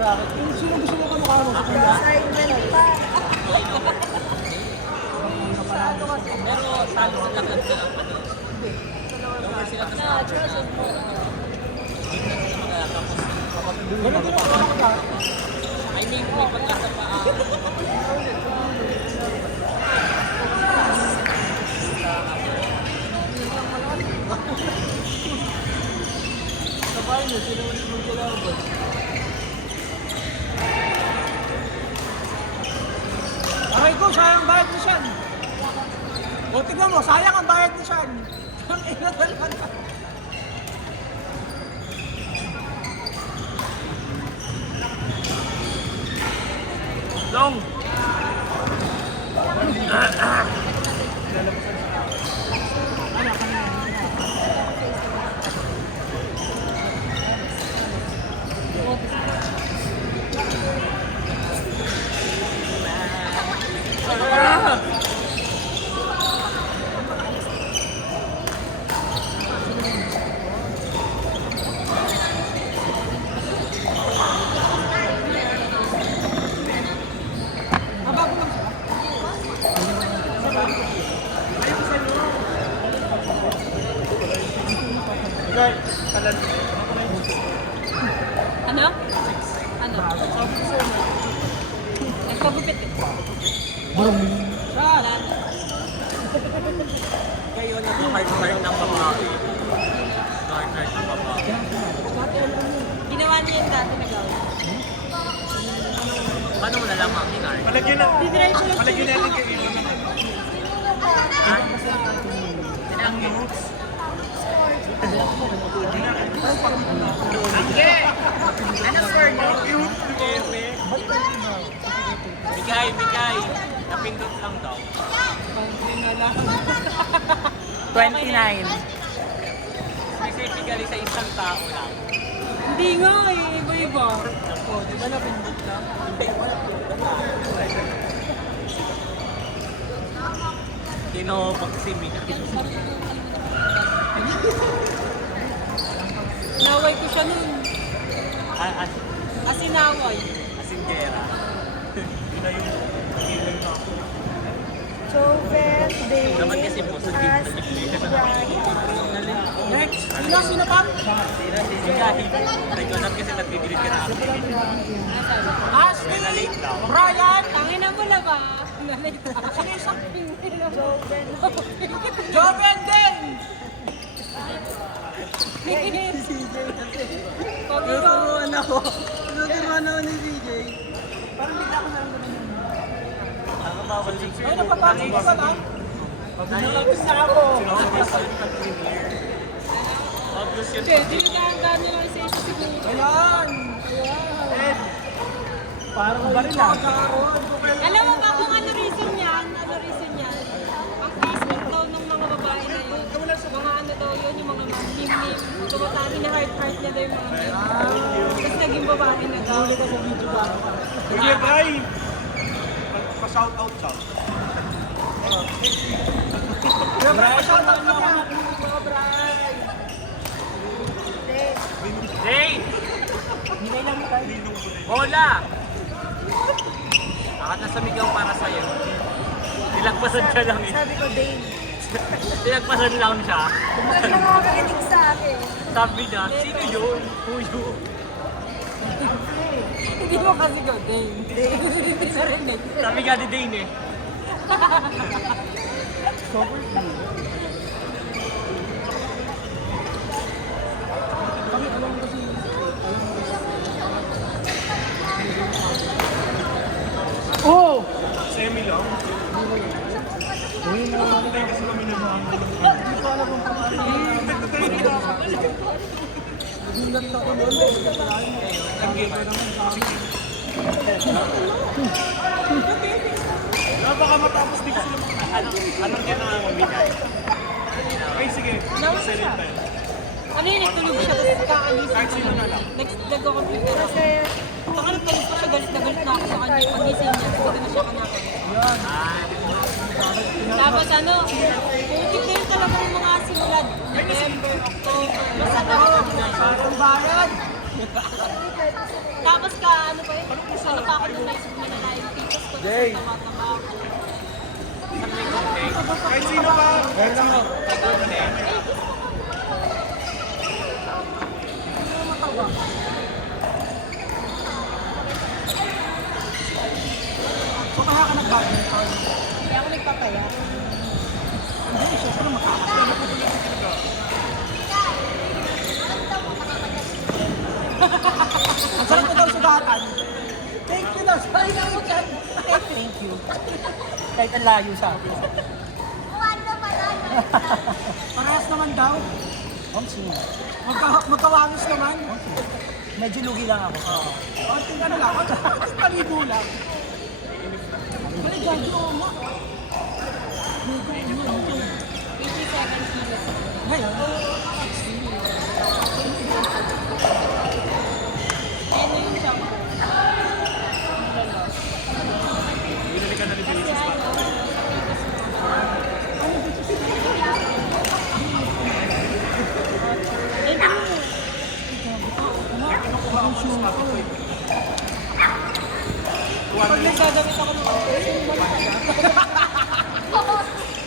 Yung gusto mo kamukha mo sa kanya. Assignment pa. Pero salo sa lakad na lang ano. Lower sila kasi Na-trust mo. Ganun din ako ka. I mean, may pagkasa pa. Sabay niyo, sino mo kailangan. Aray ko, sayang bayad ni Sean. O, tignan mo, sayang ang bayad ni Sean. Ang ina talaga. Long! Mabago lang siya. Ano? Ano? Nagpagupit eh. Wala na. Kayo na po hard-hard ng babae. Hard-hard ng babae. Ginawa niya yung dati na gawin. Paano mo nalaman ni Nard? Palagyan na. Titry ko lang Palagyan siya. natin kay Eva. Ang notes. Ano score mo? Bigay, bigay. Napindot lang daw. 29. Specifically sa isang tao lang. Hindi nga eh. Iba-iba. Di ba napindot na? Sino pagsimina? Naway ko siya nun. Asinaway. Asingera. Jovet, Dave, Naman kasi po sa team sa Next. Sino pa? Bigay. Naglanap kasi nagbibilit ka na ako. Ashley. Brian. Tangin na mo na ba? Sino isa? Jovet. Joven din. Pag-iwan ako. Tuturuan ako ni CJ. Parang bigla ko na naman. Ano bawal si Ay, napapasok ko ba lang? Nalabis na ako. Obvious yun. Che, dinidaan nyo lang isa-isa siguro. Ayan. Parang baril ah. Alam mo ba kung ano reason yan? Ano reason yan? Ang classmate daw ng mga babae na yun. Mga ano daw yun, yung mga meme-meme. Tumatali na heart-heart na daw yung mga meme. Tapos naging babae na daw. Huli ka sa video ba? Sige, Bray! Pa-shout out siya. Brian, shout out ka pa. Hey! Hinay lang tayo. Bola! Akat na sumigaw para sa'yo. Nilagpasan siya lang eh. Sabi ko, Dane. Nilagpasan lang siya. Sabi na makakakinig sa akin. Sabi niya, sino yun? Huyo. Hindi mo kasi ko, Dane. Dane. Narinig. Sabi nga ni Dane eh. Oh! Semi lang. Hindi kasi kami nag-ano. Hindi ko alam kung paano. Nagulat ako noon. Baka matapos di ko sila anong ginamamigay. Ay, sige. Select tayo. Ano yun, tulog siya, tapos kaalis. Kahit sino na lang. Nag-computer ako. Kasi, baka nagpalis pa siya, galit na galit na ako sa kanya. Pag-ising niya, hindi ko na siya kanaka. Tapos ano, putik na yun talaga yung mga simula. November, October, basta na. Sarang bayan. Tapos ka, ano pa yun? Ano pa ako nung naisip mo na na yung titos ko. Jay. Tama-tama. Kahit sino pa. Kaya lang ako. So kaya ka nag-badminton? Kaya ako nagpapaya. Hindi, syempre makakasaya po. Ang sarap ko daw sugatan. Thank you daw. Sorry na mo dyan. Thank you. Kahit ang layo sa akin. Parehas naman daw. Omsi. Magkawangis naman. Medyo lugi lang ako. Konting ano lang. Konting paligo lang. Ano dyan? Yung 87 kilos. ngayon. Ayun na yung siya. Binili ka na ni Kasi Vinicius. Pag nagsagamit ako ng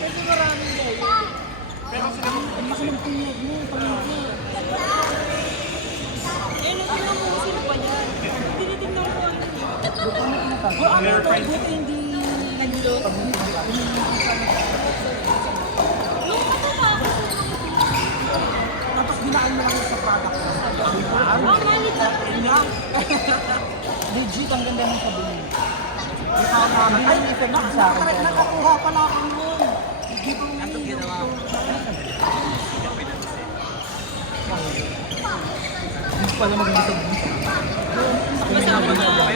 medyo marami guys. Pero sila Ang laki ng punyag mo, pamilya. Ayun, tingnan mo, sino pa yan? Tinitingnan ko ano yun. Ano to? Buti hindi nag-load. Nung pataba ako, Tapos dinaan mo lang sa product. malit ako. Legit, ang ganda mo sabihin. Ay, effect sa akin. Nakakuha pala ako nun. Hindi ko Anong ginawa mo? Hindi pala mag-isip. Pero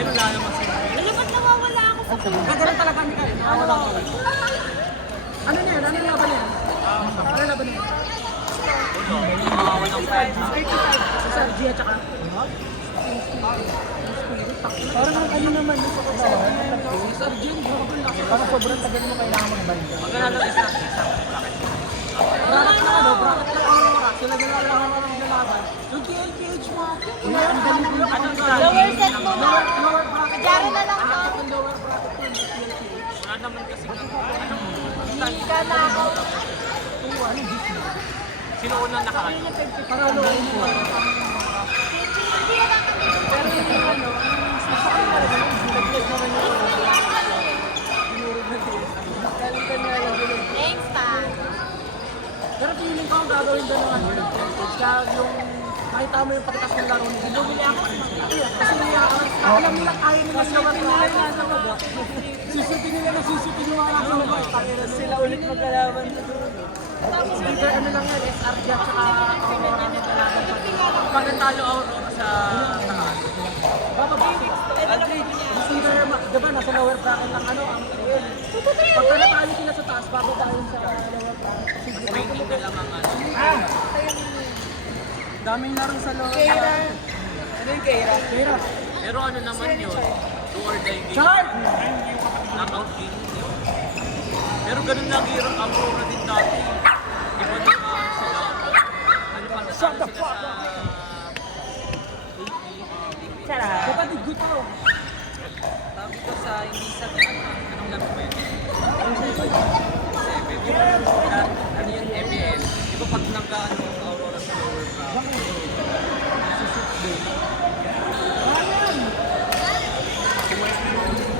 lalo mas Ano ba't nawawala ako sa puno? Gagawin talaga ni Kyle. Wala ko. Ano niya? Ano yung laban niya? Ano laban niya? walang fight. 55. Sa Gia tsaka? Parang ang ano naman yung sa kasawa. Si Sargent, grabe laki. Parang sobrang tagal mo kailangan mag-bind. Magkano lang isa? Bracket na ano, bracket na ang oras. Sila ginagawa ng galaban. Yung KLPH mo, ang galing ko yung anong Lower set mo na. Lower bracket. Diyan na lang to. Ang lower bracket ko yung KLPH. Wala naman kasi Hindi ka na ako. sino unang nakaano? Para lower mo. Pero yung ano, sa akin talaga, naglag naman yung pinurog na din. Galing ka na lang yun. Thanks, pa. Pero feeling ko ang gagawin doon ng ano, kaya yung makita mo yung pagkakas ng laro nila. Bumili ako. Kasi alam nila kaya nila sa mga susupin nila na susupin yung mga nasa mga. Sila ulit magkalaban. Either ano lang yan, SRG at saka Aurora magkalaban. Pag natalo Aurora sa taas. Either, diba nasa lower bracket ng ano, ang PL. Pagka natalo sila sa taas, bababa yun sa lower bracket. Painting na lang ang ano. Daming laro sa lower bracket. Ano yung Keira? Keira. Pero ano naman yun? Do or die game. Char! Knockout game yun. Pero ganun lang hirap Aurora din dati. Di ba na sila? Ano pa natalo sila sa Kapatid ko to. tawag ko sa hindi sa anong laro ba yun? Ano yun, ML? Di ba pag nagkaano ang Aurora sa lower bracket?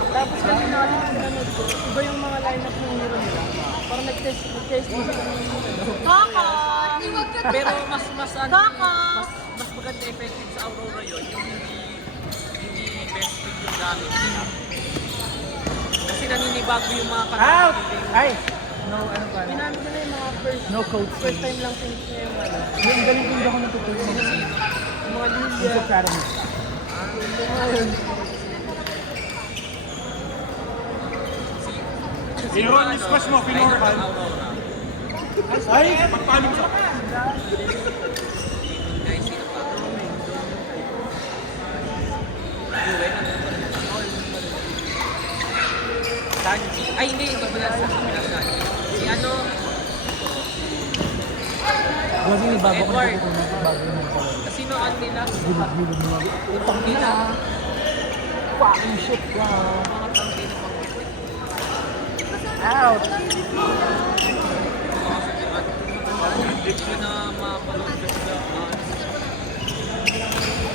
Tapos kanina ulit pinanood ko, iba yung mga lineup ng hero nila. Parang nag-test mo sila ng Kaka! Pero mas ano, Kaka! mas maganda effective sa Aurora yun, yung hindi best pick yung gamit nila. Kasi naninibago yung mga Out! kanila. Ay! No, ano ba? Pinamit nila yung mga first time lang finish niya yung ano. Yung galing hindi ako natutunan. Yung mga Lilia. Yung Pyramid. Aaron, squash mo, Pinorhan. Aurora. Ay! Pagpanik siya. Guys, sino pa? Gwen, ano ba? Sanji. Ay, hindi. Ito pala sa kabila Sanji. Si ano? Gawin yung bago ko Edward. natutunan. Bago yung mga Kasi na ano nila. Bilog-bilog mo. Pang nila. Fucking shit, wow. Mga tangki na pang Out. hindi ko na mapanood kasi na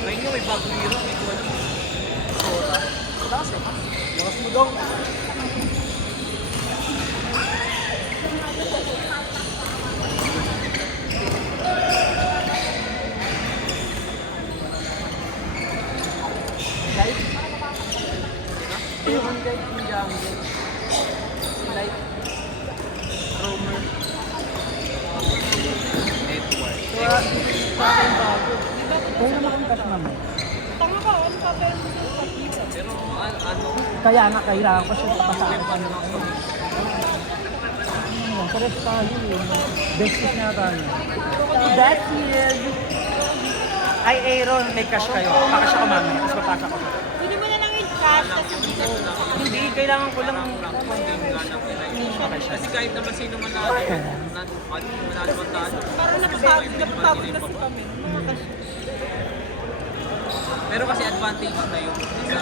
ngayon yung may bagong hero, hindi ko alam. Sora. Lakas mo dong. Light. Ewan kahit yung jungle. Light. Roamer. Network. Sa akin bago. Kaya naman ang cash naman. Tanga ka, ano pa pero mo sa pizza? Pero ano, Kaya nga kailangan ko siya papasaan. ano lang sa Pares tayo eh. Besties na tayo. That's it. Ay, Aaron, may cash kayo. Pakasya ko mamaya. Tapos papasa ko. Pwede mo na lang yung cash, tapos hindi ka Hindi, kailangan ko lang. kasi kahit naman sino man natin, manalo man tayo. parang napapagod kasi kami. Mga cash. Pero kasi advantage na yung isa.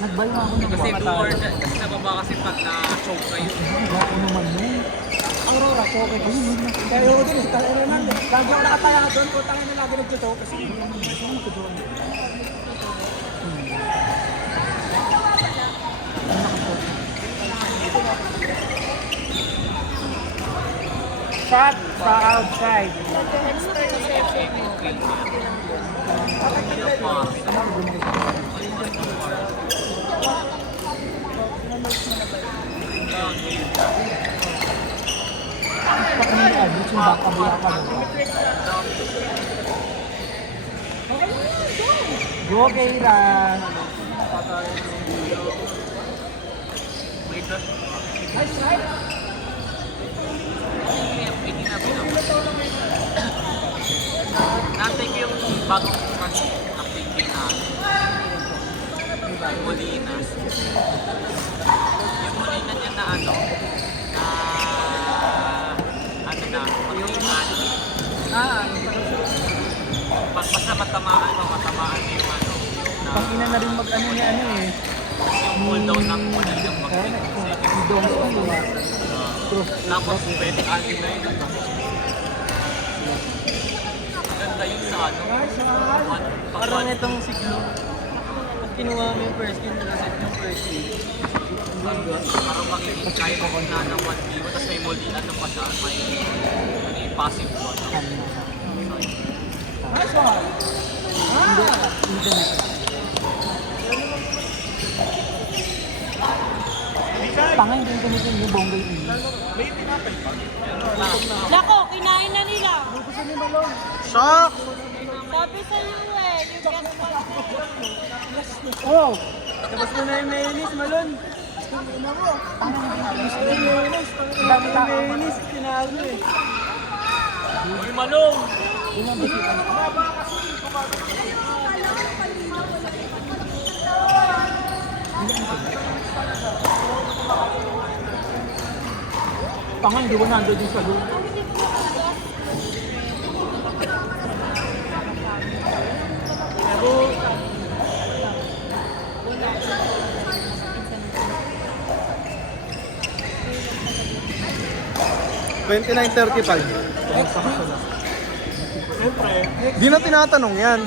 Nagbayo ako ng Kasi mga before, kasi nababa kasi pag na-choke kayo. Ano naman yun? Aurora, choke ko. Kaya yung din, tayo naman. Lagi ako nakataya ka doon, kung tayo na lagi nagtutok. Kasi shot sa outside. Pa kami ni Abit, yung baka buya ka. Go, Keira. Nice try. Hindi na Nantay ko yung bagong activity na Molinas. Yung Molina niya na ano na mag-iman. Basta matamaan mo yung ano. Pangina na rin mag-ano ni ano eh. Yung cooldown ng Molina mag-iman. Dong sa luwa. Tapos pwede anin na yun. Maganda yun sa ano. Parang itong siglo. Pag kinuha mo yung first kill, naset yung first kill. Parang magiging kaya ko na ng 1v1 tapos may muli ano pa siya, may passive one. Nice one! Tanga hindi yung gamitin yung bonggay ini. Nako, kinain na nila. Shock! Sabi sa iyo eh, you get one. Oh! Tapos mo na yung mayonnaise, Malon. Mayonnaise, tinalo eh. Uy, Malong! Tanga, hindi mo nandun yung sa loob. Pero, 29.35. Di na tinatanong yan.